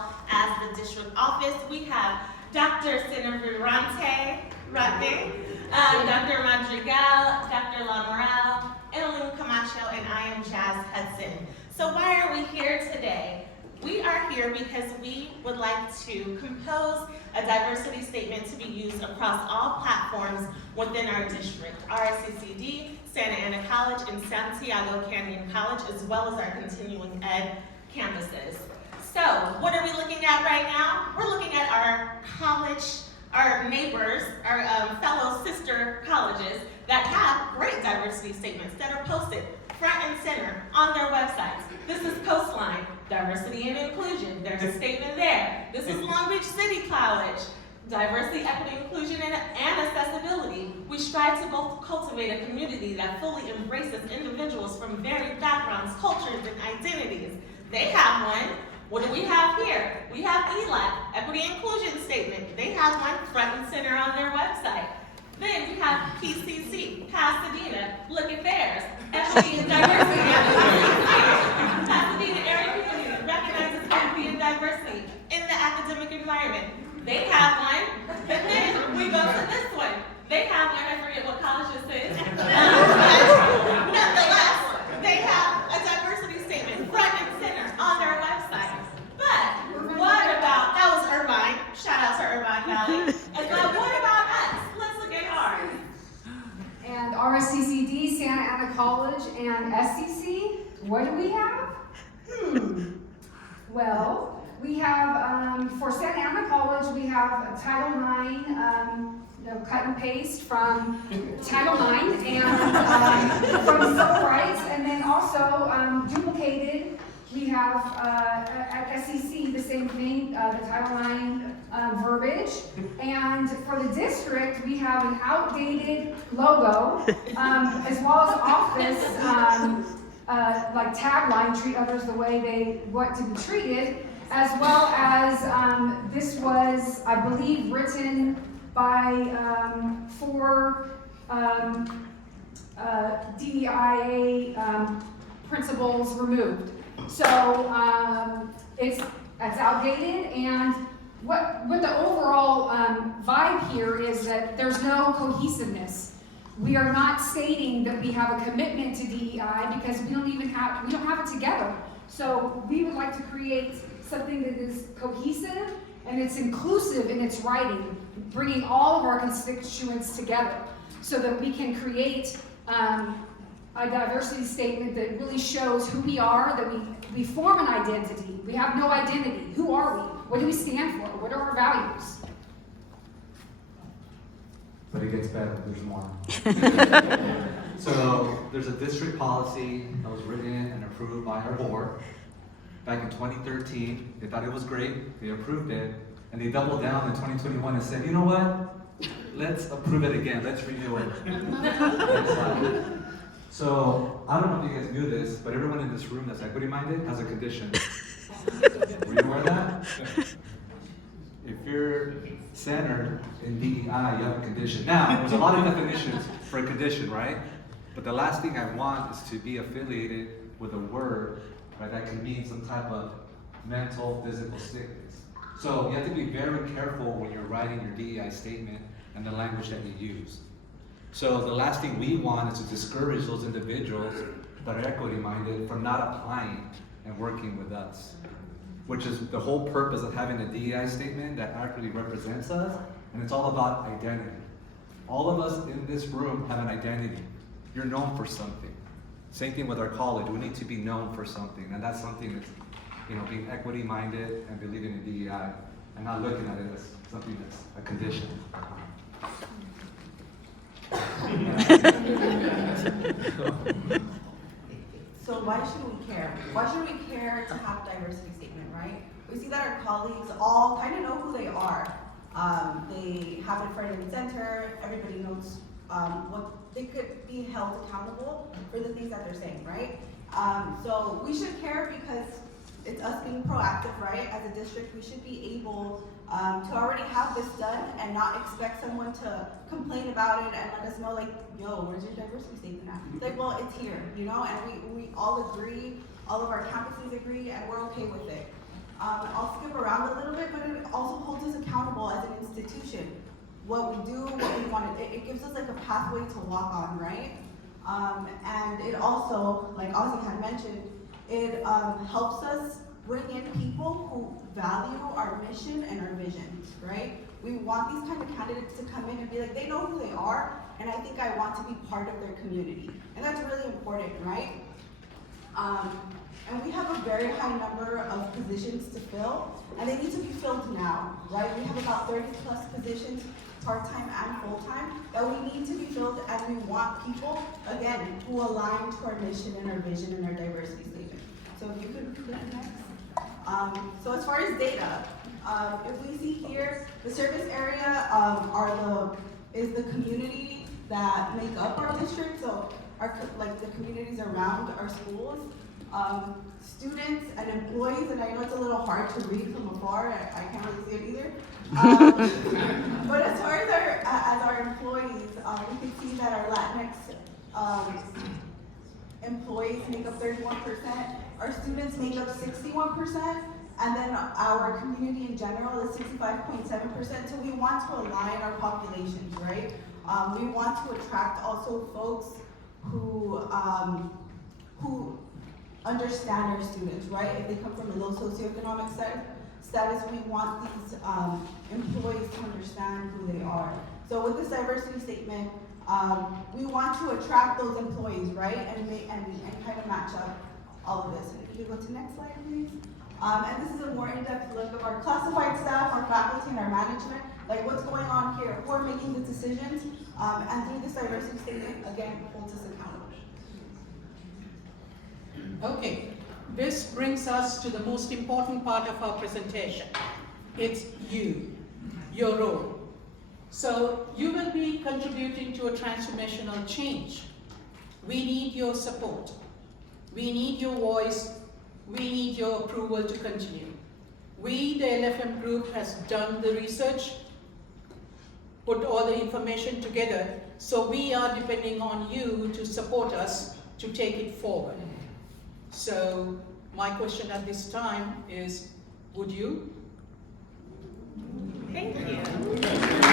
well as the district office. We have Dr. Senavirante Ratne, Dr. Madrigal, Dr. LaMorale, Evelyn Camacho, and I am Jazz Hudson. So why are we here today? We are here because we would like to compose a diversity statement to be used across all platforms within our district, RSCCD, Santa Ana College, and Santiago Canyon College, as well as our continuing ed campuses. So, what are we looking at right now? We're looking at our college, our neighbors, our fellow sister colleges that have great diversity statements that are posted front and center on their websites. This is Coastline, diversity and inclusion. There's a statement there. This is Long Beach City College, diversity, equity, inclusion, and accessibility. We strive to both cultivate a community that fully embraces individuals from varied backgrounds, cultures, and identities. They have one. What do we have here? We have ELAC, equity inclusion statement. They have one front and center on their website. Then we have PCC, Pasadena. Look at theirs. Equity and diversity. Pasadena area community recognizes equity and diversity in the academic environment. They have one. But then we go to this one. They have one. I forget what college this is. Nonetheless, they have a diversity statement front and center on their website. But what about, that was Irvine. Shout out to Irvine Valley. But what about us? Let's look at ours. And RSCCD, Santa Ana College, and SCC, what do we have? Well, we have, for Santa Ana College, we have a Title IX, cut and paste from Title IX and from civil rights, and then also duplicated. We have at SEC the same thing, the Title IX verbiage. And for the district, we have an outdated logo, as well as office, like tagline, treat others the way they want to be treated, as well as this was, I believe, written by 4 DEIA principles removed. So it's outdated, and what the overall vibe here is that there's no cohesiveness. We are not stating that we have a commitment to DEI because we don't have it together. So we would like to create something that is cohesive and it's inclusive in its writing, bringing all of our constituents together so that we can create a diversity statement that really shows who we are, that we form an identity. We have no identity. Who are we? What do we stand for? What are our values? But it gets better, there's more. So there's a district policy that was written and approved by our board back in 2013. They thought it was great, they approved it, and they doubled down in 2021 and said, you know what? Let's approve it again, let's renew it. So, I don't know if you guys knew this, but everyone in this room that's equity-minded has a condition. Were you aware of that? If you're centered in DEI, you have a condition. Now, there's a lot of definitions for a condition, right? But the last thing I want is to be affiliated with a word, right, that can mean some type of mental, physical sickness. So, you have to be very careful when you're writing your DEI statement and the language that you use. So the last thing we want is to discourage those individuals that are equity-minded from not applying and working with us, which is the whole purpose of having a DEI statement that accurately represents us, and it's all about identity. All of us in this room have an identity. You're known for something. Same thing with our college. We need to be known for something, and that's something that's, being equity-minded and believing in DEI, and not looking at it as something that's a condition. So why should we care? Why should we care to have a diversity statement, right? We see that our colleagues all kind of know who they are. They have it front and center. Everybody knows what they could be held accountable for the things that they're saying, right? So we should care because it's us being proactive, right? As a district, we should be able to already have this done and not expect someone to complain about it and let us know, like, yo, where's your diversity statement at? Like, well, it's here, and we all agree, all of our campuses agree, and we're okay with it. I'll skip around. around a little bit, but it also holds us accountable as an institution. What we do, what we want, it gives us like a pathway to walk on, right? And it also, like Ozzy had mentioned, it helps us bring in people who value our mission and our visions, right? We want these kind of candidates to come in and be like, they know who they are, and I think I want to be part of their community. And that's really important, right? And we have a very high number of positions to fill, and they need to be filled now, right? We have about 30 plus positions, part-time and full-time, that we need to be filled, and we want people, again, who align to our mission and our vision and our diversity statement. So if you could click next. So as far as data, if we see here, the service area is the community that make up our district, so like the communities around our schools. Students and employees, and I know it's a little hard to read from afar, I can't really see it either. But as far as our employees, we can see that our Latinx employees make up 31%, our students make up 61%, and then our community in general is 65.7%, so we want to align our populations, right? We want to attract also folks who understand our students, right? If they come from a low socioeconomic status, we want these employees to understand who they are. So with this diversity statement, we want to attract those employees, right? And kind of match up all of this. If you could go to the next slide, please. And this is a more in-depth look of our classified staff, our faculty, and our management. Like what's going on here, who are making the decisions, and through this diversity statement, again, holds us accountable. Okay, this brings us to the most important part of our presentation. It's you, your role. So you will be contributing to a transformational change. We need your support. We need your voice. We need your approval to continue. We, the LFM group, has done the research, put all the information together, so we are depending on you to support us to take it forward. So my question at this time is, would you? Thank you.